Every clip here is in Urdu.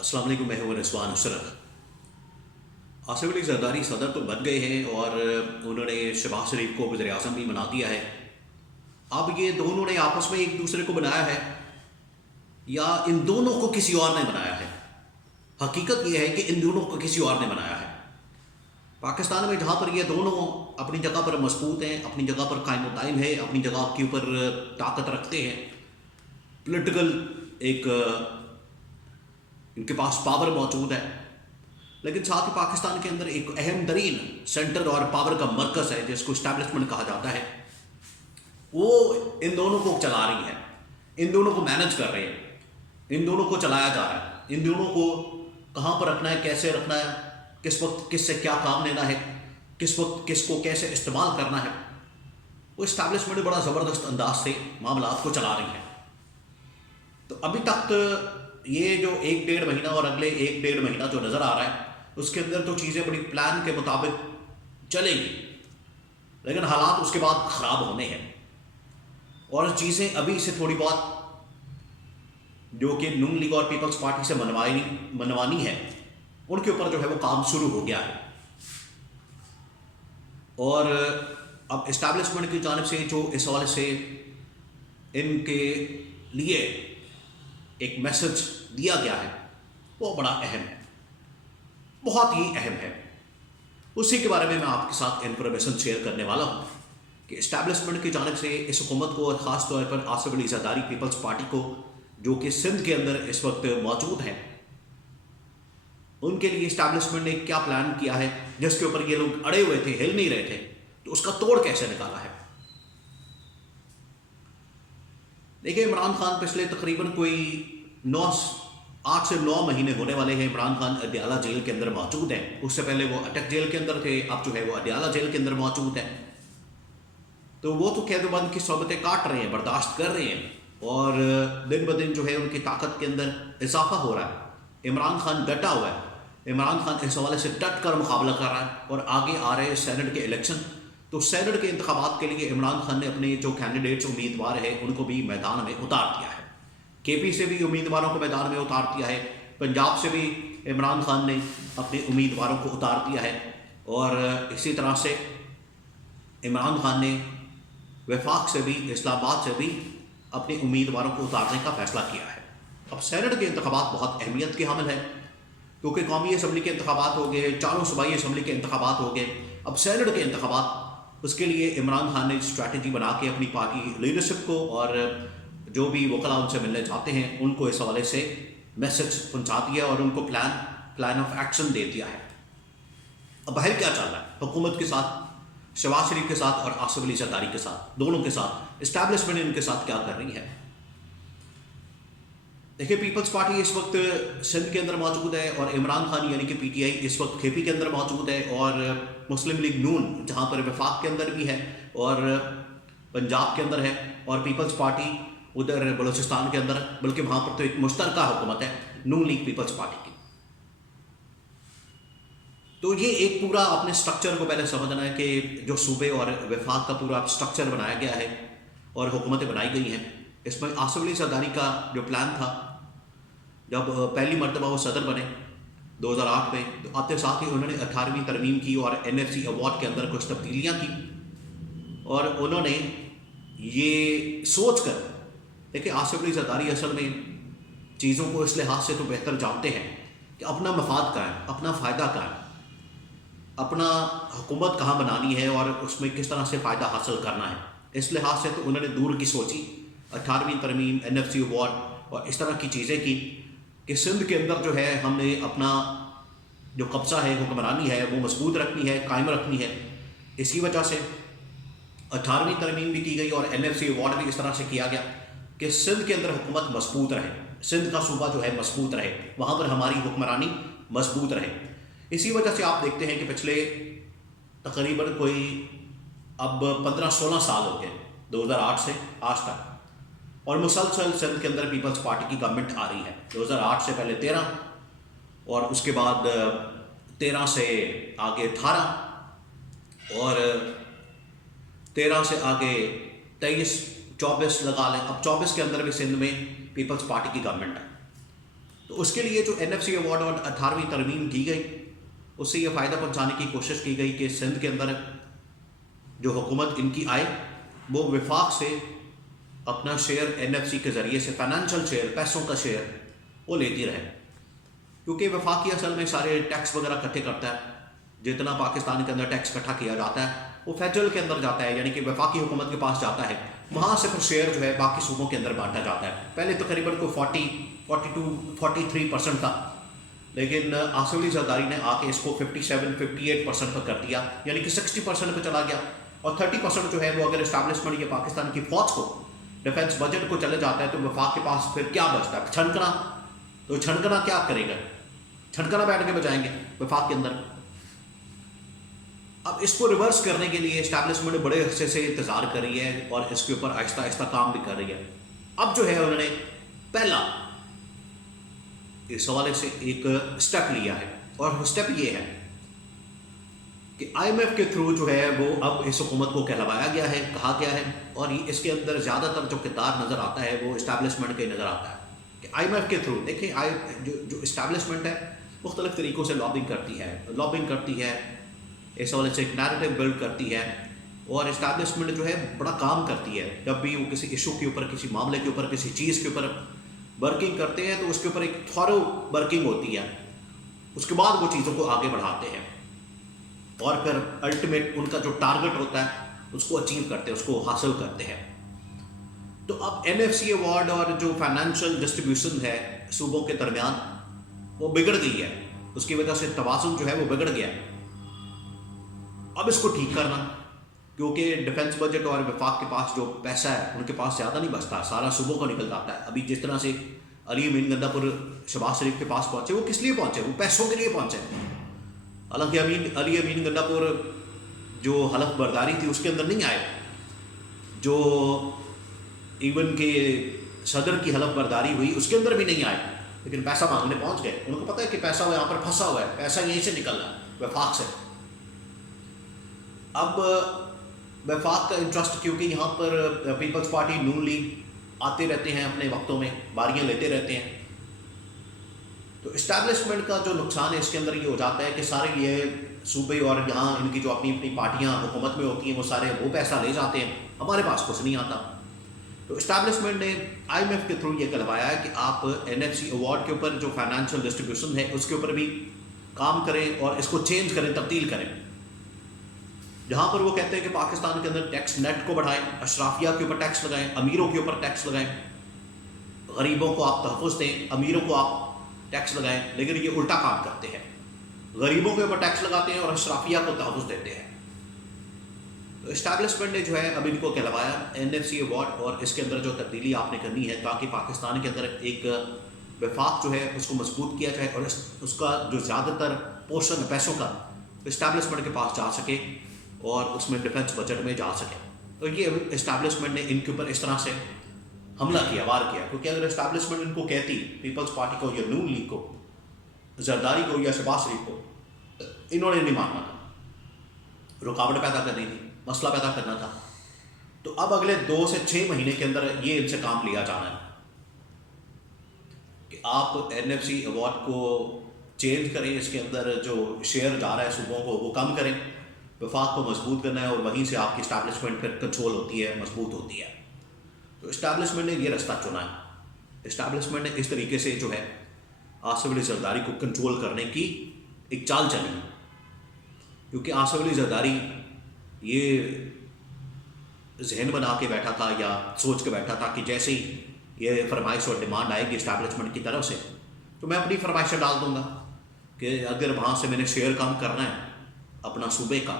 السلام علیکم، میں ہوں رضوان حسرت۔ آصف علی زرداری صدر تو بن گئے ہیں اور انہوں نے شہباز شریف کو وزیر اعظم بھی بنا دیا ہے۔ اب یہ دونوں نے آپس میں ایک دوسرے کو بنایا ہے یا ان دونوں کو کسی اور نے بنایا ہے؟ حقیقت یہ ہے کہ ان دونوں کو کسی اور نے بنایا ہے۔ پاکستان میں جہاں پر یہ دونوں اپنی جگہ پر مضبوط ہیں، اپنی جگہ پر قائم و دائم ہے، اپنی جگہ کے اوپر طاقت رکھتے ہیں، پولیٹیکل ایک ان کے پاس پاور موجود ہے، لیکن ساتھ ہی پاکستان کے اندر ایک اہم ترین سینٹر اور پاور کا مرکز ہے جس کو اسٹیبلشمنٹ کہا جاتا ہے، وہ ان دونوں کو چلا رہی ہے، ان دونوں کو مینج کر رہے ہیں، ان دونوں کو چلایا جا رہا ہے، ان دونوں کو کہاں پر رکھنا ہے، کیسے رکھنا ہے، کس وقت کس سے کیا کام لینا ہے، کس وقت کس کو کیسے استعمال کرنا ہے، وہ اسٹیبلشمنٹ بڑا زبردست انداز سے معاملات کو چلا رہی ہے۔ تو ابھی تک یہ جو 1-1.5 مہینہ اور اگلے 1-1.5 مہینہ جو نظر آ رہا ہے اس کے اندر تو چیزیں بڑی پلان کے مطابق چلیں گی، لیکن حالات اس کے بعد خراب ہونے ہیں اور چیزیں ابھی سے تھوڑی بہت جو کہ نون لیگ اور پیپلز پارٹی سے منوانی ہے ان کے اوپر جو ہے وہ کام شروع ہو گیا ہے۔ اور اب اسٹیبلشمنٹ کی جانب سے جو اس حوالے سے ان کے لیے ایک میسج دیا گیا ہے وہ بڑا اہم ہے، بہت ہی اہم ہے۔ اسی کے بارے میں آپ کے ساتھ انفارمیشن شیئر کرنے والا ہوں کہ اسٹیبلشمنٹ کی جانب سے اس حکومت کو اور خاص طور پر آصف علی زرداری پیپلز پارٹی کو جو کہ سندھ کے اندر اس وقت موجود ہیں، ان کے لیے اسٹیبلشمنٹ نے کیا پلان کیا ہے جس کے اوپر یہ لوگ اڑے ہوئے تھے، ہل نہیں رہے تھے، تو اس کا توڑ کیسے نکالا ہے۔ دیکھیں، عمران خان پچھلے تقریباً کوئی 8 سے 9 مہینے ہونے والے ہیں عمران خان اڈیالہ جیل کے اندر موجود ہیں۔ اس سے پہلے وہ اٹک جیل کے اندر تھے، اب جو ہے وہ اڈیالہ جیل کے اندر موجود ہیں۔ تو وہ تو قید و بند کی صحبتیں کاٹ رہے ہیں، برداشت کر رہے ہیں، اور دن بدن جو ہے ان کی طاقت کے اندر اضافہ ہو رہا ہے۔ عمران خان ڈٹا ہوا ہے، عمران خان اس حوالے سے ڈٹ کر مقابلہ کر رہا ہے، اور آگے آ رہے سینٹ کے الیکشن، تو سینٹ کے انتخابات کے لیے عمران خان نے اپنے جو کینڈیڈیٹس امیدوار ہیں ان کو بھی میدان میں اتار دیا ہے۔ کے پی سے بھی امیدواروں کو میدان میں اتار دیا ہے، پنجاب سے بھی عمران خان نے اپنے امیدواروں کو اتار دیا ہے، اور اسی طرح سے عمران خان نے وفاق سے بھی، اسلام آباد سے بھی اپنے امیدواروں کو اتارنے کا فیصلہ کیا ہے۔ اب سینٹ کے انتخابات بہت اہمیت کے حامل ہیں، کیونکہ قومی اسمبلی کے انتخابات ہو گئے، چاروں صوبائی اسمبلی کے انتخابات ہو گئے، اب سینٹ کے انتخابات، اس کے لیے عمران خان نے اسٹریٹجی بنا کے اپنی پارٹی لیڈرشپ کو اور جو بھی وکلاء ان سے ملنے جاتے ہیں ان کو اس حوالے سے میسج پہنچا دیا اور ان کو پلان آف ایکشن دے دیا ہے۔ اب باہر کیا چل رہا ہے حکومت کے ساتھ، شہباز شریف کے ساتھ اور آصف علی زرداری کے ساتھ، دونوں کے ساتھ اسٹیبلشمنٹ ان کے ساتھ کیا کر رہی ہے؟ دیکھیے، پیپلز پارٹی اس وقت سندھ کے اندر موجود ہے، اور عمران خان یعنی کہ پی ٹی آئی اس وقت کے پی کے اندر موجود ہے، اور مسلم لیگ نون جہاں پر وفاق کے اندر بھی ہے اور پنجاب کے اندر ہے، اور پیپلز پارٹی ادھر بلوچستان کے اندر، بلکہ وہاں پر تو ایک مشترکہ حکومت ہے نون لیگ پیپلز پارٹی کی۔ تو یہ ایک پورا اپنے سٹرکچر کو پہلے سمجھنا ہے کہ جو صوبے اور وفاق کا پورا سٹرکچر بنایا گیا ہے اور حکومتیں بنائی گئی ہیں، اس میں آصف علی زرداری کا جو پلان تھا جب پہلی مرتبہ وہ صدر بنے 2008 میں، تو آتے ساتھ ہی انہوں نے 18ویں ترمیم کی اور NFC ایوارڈ کے اندر کچھ تبدیلیاں کی، اور انہوں نے یہ سوچ کر، دیکھیں آصف علی زرداری اصل میں چیزوں کو اس لحاظ سے تو بہتر جانتے ہیں کہ اپنا مفاد کا ہے، اپنا فائدہ کا ہے، اپنا حکومت کہاں بنانی ہے اور اس میں کس طرح سے فائدہ حاصل کرنا ہے، اس لحاظ سے تو انہوں نے دور کی سوچی، 18ویں ترمیم، NFC ایوارڈ اور اس طرح کی چیزیں کی کہ سندھ کے اندر جو ہے ہم نے اپنا جو قبضہ ہے، حکمرانی ہے، وہ مضبوط رکھنی ہے، قائم رکھنی ہے۔ اسی وجہ سے 18ویں ترمیم بھی کی گئی اور NFC ایوارڈ بھی اس طرح سے کیا گیا کہ سندھ کے اندر حکومت مضبوط رہے، سندھ کا صوبہ جو ہے مضبوط رہے، وہاں پر ہماری حکمرانی مضبوط رہے۔ اسی وجہ سے آپ دیکھتے ہیں کہ پچھلے تقریباً کوئی اب 15-16 سال ہو گئے 2008 سے آج تک، اور مسلسل سندھ کے اندر پیپلز پارٹی کی گورنمنٹ آ رہی ہے۔ 2008 سے پہلے 13، اور اس کے بعد 13 سے آگے 18، اور 13 سے آگے 23-24 لگا لیں، اب 24 کے اندر بھی سندھ میں پیپلز پارٹی کی گورنمنٹ ہے۔ تو اس کے لیے جو NFC ایوارڈ اور 18ویں ترمیم کی گئی اس سے یہ فائدہ پہنچانے کی کوشش کی گئی کہ سندھ کے اندر جو حکومت ان کی آئے وہ وفاق سے اپنا شیئر NFC کے ذریعے سے فائنینشیل شیئر، پیسوں کا شیئر وہ لیتی رہے، کیونکہ وفاقی اصل میں سارے ٹیکس وغیرہ اکٹھے کرتا ہے. جتنا پاکستان کے اندر ٹیکس اکٹھا کیا جاتا ہے وہ فیڈرل کے اندر جاتا ہے، یعنی کہ وفاقی حکومت کے پاس جاتا ہے، وہاں سے پھر شیئر جو ہے باقی صوبوں کے اندر بانٹا جاتا ہے. پہلے تقریباً کوئی 43% تھا، لیکن آصف علی زرداری نے آ کے اس کو 58% پر کر دیا، یعنی کہ 60% پہ چلا گیا. اور 30% جو ہے وہ اگر اسٹیبلشمنٹ یا پاکستان کی فوج کو ڈیفنس بجٹ کو چلے جاتا ہے تو وفاق کے پاس پھر کیا بچتا ہے؟ چھنکنا. تو چھنکنا کیا کرے گا؟ چھنکنا بیٹھ کے بجائیں گے وفاق کے اندر. اب اس کو ریورس کرنے کے لیے اسٹیبلشمنٹ بڑے عرصے سے انتظار کر رہی ہے اور اس کے اوپر آہستہ آہستہ کام بھی کر رہی ہے. اب جو ہے انہوں نے پہلا اس حوالے سے ایک اسٹیپ لیا ہے، اور اسٹیپ یہ ہے کہ IMF کے تھرو جو ہے وہ اب اس حکومت کو کہلوایا گیا ہے، کہا گیا ہے، اور اس کے اندر زیادہ تر جو کردار نظر آتا ہے وہ اسٹیبلشمنٹ کے نظر آتا ہے کہ IMF کے تھرو دیکھیں جو اسٹیبلشمنٹ ہے مختلف طریقوں سے لابنگ کرتی ہے اس حوالے سے ایک نیریٹو بلڈ کرتی ہے، اور اسٹیبلشمنٹ جو ہے بڑا کام کرتی ہے. جب بھی وہ کسی ایشو کے اوپر، کسی معاملے کے اوپر، کسی چیز کے اوپر ورکنگ کرتے ہیں تو اس کے اوپر ایک تھورو ورکنگ ہوتی ہے، اس کے بعد وہ چیزوں کو آگے بڑھاتے ہیں اور پھر الٹیمیٹ ان کا جو ٹارگٹ ہوتا ہے اس کو اچیو کرتے ہیں، اس کو حاصل کرتے ہیں. تو اب NFC ایوارڈ اور جو فائنینشیل ڈسٹریبیوشن ہے صوبوں کے درمیان وہ بگڑ گئی ہے، اس کی وجہ سے توازن جو ہے وہ بگڑ گیا. اب اس کو ٹھیک کرنا، کیونکہ ڈیفنس بجٹ اور وفاق کے پاس جو پیسہ ہے ان کے پاس زیادہ نہیں بچتا، سارا صوبوں کو نکل جاتا ہے. ابھی جس طرح سے علی امین گندا پور شہباز شریف کے پاس پہنچے، وہ کس لیے پہنچے؟ وہ پیسوں کے لیے پہنچے. حالانکہ علی امین گندا پور جو حلف برداری تھی اس کے اندر نہیں آئے، جو ایون کہ صدر کی حلف برداری ہوئی اس کے اندر بھی نہیں آئے، لیکن پیسہ مانگنے پہنچ گئے. ان کو پتہ ہے کہ پیسہ یہاں پر پھنسا ہوا ہے، پیسہ یہیں سے نکل رہا ہے وفاق سے. اب وفاق کا انٹرسٹ، کیونکہ یہاں پر پیپلز پارٹی نون لیگ آتے رہتے ہیں، اپنے وقتوں میں باریاں لیتے رہتے ہیں، تو اسٹیبلشمنٹ کا جو نقصان ہے اس کے اندر یہ ہو جاتا ہے کہ سارے یہ صوبے اور یہاں ان کی جو اپنی اپنی پارٹیاں حکومت میں ہوتی ہیں وہ سارے وہ پیسہ لے جاتے ہیں، ہمارے پاس کچھ نہیں آتا. تو اسٹیبلشمنٹ نے IMF کے تھرو یہ کہلوایا ہے کہ آپ NFC ایوارڈ کے اوپر جو فائنینشیل ڈسٹریبیوشن ہے اس کے اوپر بھی کام کریں اور اس کو چینج کریں، تبدیل کریں. جہاں پر وہ کہتے ہیں کہ پاکستان کے اندر ٹیکس نیٹ کو بڑھائیں، اشرافیہ کے اوپر ٹیکس لگائیں، امیروں کے اوپر ٹیکس لگائیں، غریبوں کو آپ تحفظ دیں، امیروں کو آپ ٹیکس لگائیں. لیکن یہ الٹا کام کرتے ہیں، غریبوں کے اوپر ٹیکس لگاتے ہیں اور اشرافیہ کو تحفظ دیتے ہیں. تو اسٹیبلشمنٹ نے جو ہے اب ان کو کہلوایا NFC ایوارڈ، اور اس کے اندر جو تبدیلی آپ نے کرنی ہے تاکہ پاکستان کے اندر ایک وفاق جو ہے اس کو مضبوط کیا جائے اور اس کا جو زیادہ تر پورشن پیسوں کا اسٹیبلشمنٹ کے پاس جا سکے اور اس میں ڈیفنس بجٹ میں جا سکے. تو یہ اسٹیبلشمنٹ نے ان کے اوپر اس طرح سے حملہ کیا، وار کیا، کیونکہ اگر اسٹیبلشمنٹ ان کو کہتی، پیپلز پارٹی کو یا نون لیگ کو، زرداری کو یا شہباز شریف کو، انہوں نے نہیں ماننا تھا، رکاوٹ پیدا کرنی تھی، مسئلہ پیدا کرنا تھا. تو اب اگلے 2 سے 6 مہینے کے اندر یہ ان سے کام لیا جانا ہے کہ آپ NFC ایوارڈ کو چینج کریں، اس کے اندر جو شیئر جا رہا ہے صوبوں کو وہ کم کریں، وفاق کو مضبوط کرنا ہے، اور وہیں سے آپ کی اسٹیبلشمنٹ پھر کنٹرول ہوتی ہے، مضبوط ہوتی ہے. تو اسٹیبلشمنٹ نے یہ رستہ چنا ہے. اسٹیبلشمنٹ نے اس طریقے سے جو ہے آصف علی زرداری کو کنٹرول کرنے کی ایک چال چلی، کیونکہ آصف علی زرداری یہ ذہن بنا کے بیٹھا تھا یا سوچ کے بیٹھا تھا کہ جیسے ہی یہ فرمائش اور ڈیمانڈ آئے گی اسٹیبلشمنٹ کی طرف سے تو میں اپنی فرمائشیں ڈال دوں گا کہ اگر وہاں سے میں نے شیئر کم کرنا ہے اپنا صوبے کا،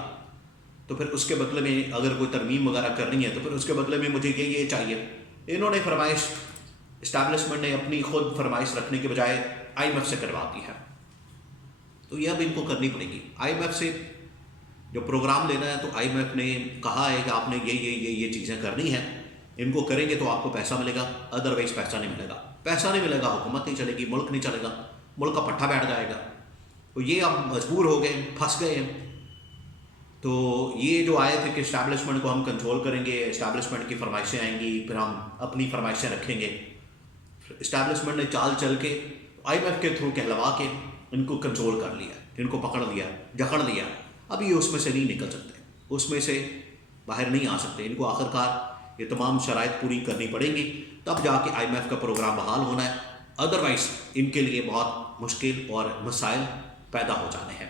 تو پھر اس کے بدلے میں اگر کوئی ترمیم وغیرہ کرنی ہے تو پھر اس کے بدلے میں مجھے یہ چاہیے. انہوں نے فرمائش، اسٹیبلشمنٹ نے اپنی خود فرمائش رکھنے کے بجائے IMF سے کروا دی ہے. تو یہ اب ان کو کرنی پڑے گی. IMF سے جو پروگرام لینا ہے تو IMF نے کہا ہے کہ آپ نے یہ چیزیں کرنی ہیں، ان کو کریں گے تو آپ کو پیسہ ملے گا، ادروائز پیسہ نہیں ملے گا. پیسہ نہیں ملے گا، حکومت نہیں چلے گی، ملک نہیں چلے گا، ملک کا پٹھا بیٹھ جائے گا. تو یہ اب مجبور ہو گئے، پھنس گئے ہیں. تو یہ جو آئے تھے کہ اسٹیبلشمنٹ کو ہم کنٹرول کریں گے، اسٹیبلشمنٹ کی فرمائشیں آئیں گی، پھر ہم اپنی فرمائشیں رکھیں گے. اسٹیبلشمنٹ نے چال چل کے آئی ایم ایف کے تھرو کہلوا کے ان کو کنٹرول کر لیا، ان کو پکڑ لیا، جکڑ لیا. اب یہ اس میں سے نہیں نکل سکتے، اس میں سے باہر نہیں آ سکتے. ان کو آخر کار یہ تمام شرائط پوری کرنی پڑیں گی، تب جا کے آئی ایم ایف کا پروگرام بحال ہونا ہے. ادروائز ان کے لیے بہت مشکل اور مسائل پیدا ہو جانے ہیں.